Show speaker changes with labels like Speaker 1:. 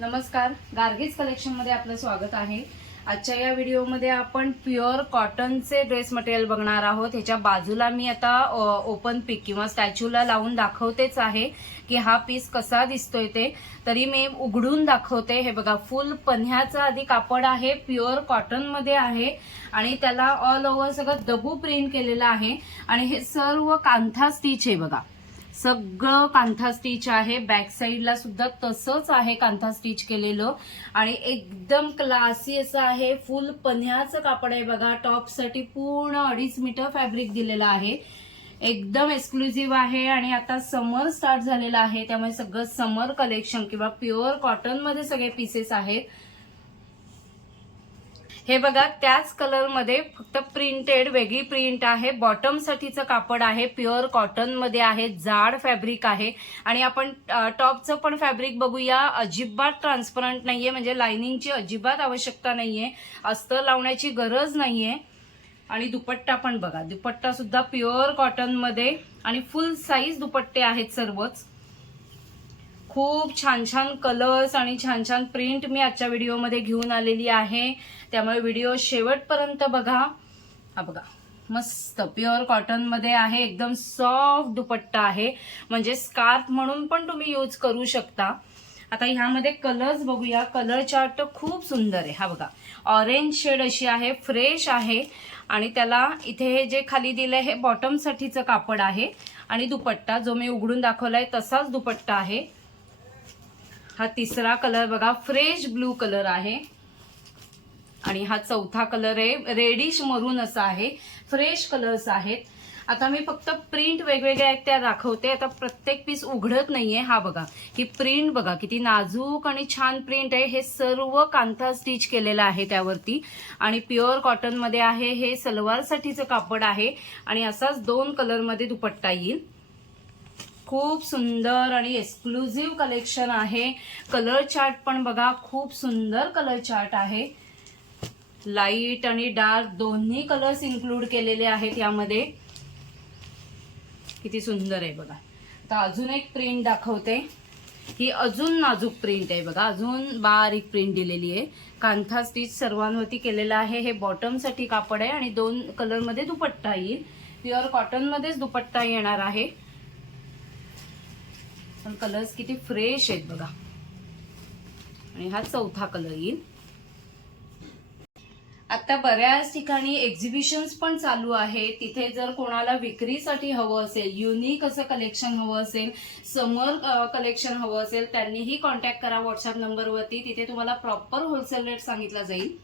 Speaker 1: नमस्कार. गार्गीज कलेक्शनमध्ये आपलं स्वागत आहे. आजच्या या व्हिडिओमध्ये आपण प्युअर कॉटनचे ड्रेस मटेरियल बघणार आहोत. ह्याच्या बाजूला मी आता ओपन पिक किंवा स्टॅच्यूला लावून दाखवतेच आहे की हा पीस कसा दिसतोय ते. तरी मी उघडून दाखवते. हे बघा फुल पन्ह्याचा आधी कापड आहे प्युअर कॉटनमध्ये आहे. आणि त्याला ऑल ओव्हर सगळं दबू प्रिंट केलेलं आहे. आणि हे सर्व कांथा स्टिच आहे बघा. सगळं कांथा स्टिच आहे. बॅक साईडला सुद्धा तसंच आहे कांथा स्टिच केलेलं. आणि एकदम क्लासी असं आहे. फुल पन्ह्याचं कापड आहे बघा. टॉपसाठी पूर्ण अडीच मीटर फॅब्रिक दिलेलं आहे. एकदम एक्सक्लुझिव्ह आहे आणि आता समर स्टार्ट झालेला आहे. त्यामुळे सगळं समर कलेक्शन किंवा प्युअर कॉटनमध्ये सगळे पीसेस आहेत. हे बघा त्याच कलरमध्ये फक्त प्रिंटेड वेगळी प्रिंट आहे. बॉटमसाठीचं कापड आहे प्युअर कॉटनमध्ये आहे जाड फॅब्रिक आहे. आणि आपण टॉपचं पण फॅब्रिक बघूया. अजिबात ट्रान्सपरंट नाहीये म्हणजे लाइनिंगची अजिबात आवश्यकता नाहीये. अस्तर लावण्याची गरज नाहीये. आणि दुपट्टा पण बघा दुपट्टा सुद्धा प्युअर कॉटनमध्ये आणि फुल साईज दुपट्टे आहेत सर्वच. खूप छान छान कलर्स आणि छान छान प्रिंट मी आजच्या व्हिडिओमध्ये घेऊन आलेली आहे. त्यामुळे व्हिडिओ शेवटपर्यंत बघा. हा बघा. मस्त प्युअर कॉटनमध्ये आहे. एकदम सॉफ्ट दुपट्टा आहे. म्हणजे स्कार्फ म्हणून पण तुम्ही यूज करू शकता. आता ह्यामध्ये कलर्स बघूया. कलर चार्ट खूप सुंदर आहे. हा बघा. ऑरेंज शेड अशी आहे. फ्रेश आहे. आणि त्याला इथे हे जे खाली दिलं हे बॉटमसाठीचं कापड आहे. आणि दुपट्टा जो मी उघडून दाखवलाय तसाच दुपट्टा आहे. हा तिसरा कलर बघा फ्रेश ब्लू कलर आहे. आणि हा चौथा कलर आहे रेडिश मरून असा आहे फ्रेश कलर्स आहेत. आता मी फक्त प्रिंट वेगवेगळ्या आहेत त्या दाखवते. आता प्रत्येक पीस उघडत नाहीये हा बघा. ही प्रिंट बघा किती नाजूक आणि छान प्रिंट आहे. हे सर्व कांथा स्टिच केलेलं आहे त्यावरती. आणि प्युअर कॉटनमध्ये आहे हे सलवारसाठीचं कापड आहे. आणि असाच दोन कलरमध्ये दुपट्टा येईल. खूप सुंदर आणि एक्सक्लुझिव्ह कलेक्शन आहे. कलर चार्ट पण बघा खूप सुंदर कलर चार्ट आहे. लाइट आणि डार्क दोन्ही कलर्स इन्क्लूड केलेले आहेत यामध्ये. किती सुंदर आहे बघा. आता अजून एक प्रिंट दाखवते. ही अजून नाजूक प्रिंट आहे बघा. अजून बारीक प्रिंट दिलेली आहे. कांथा स्टिच सर्वांवरती केलेला आहे. हे बॉटमसाठी कापड आहे आणि दोन कलरमध्ये दुपट्टा येईल. प्युअर कॉटनमध्येच दुपट्टा येणार आहे. पण कलर्स किती फ्रेश आहेत बघा. आणि हा चौथा कलर येईल. आता बऱ्याच ठिकाणी एक्झिबिशन्स पण चालू आहे तिथे जर कोणाला विक्रीसाठी हवं असेल युनिक असं कलेक्शन हवं असेल समर कलेक्शन हवं असेल त्यांनीही कॉन्टॅक्ट करा व्हॉट्सअप नंबरवरती तिथे तुम्हाला प्रॉपर होलसेल रेट सांगितला जाईल.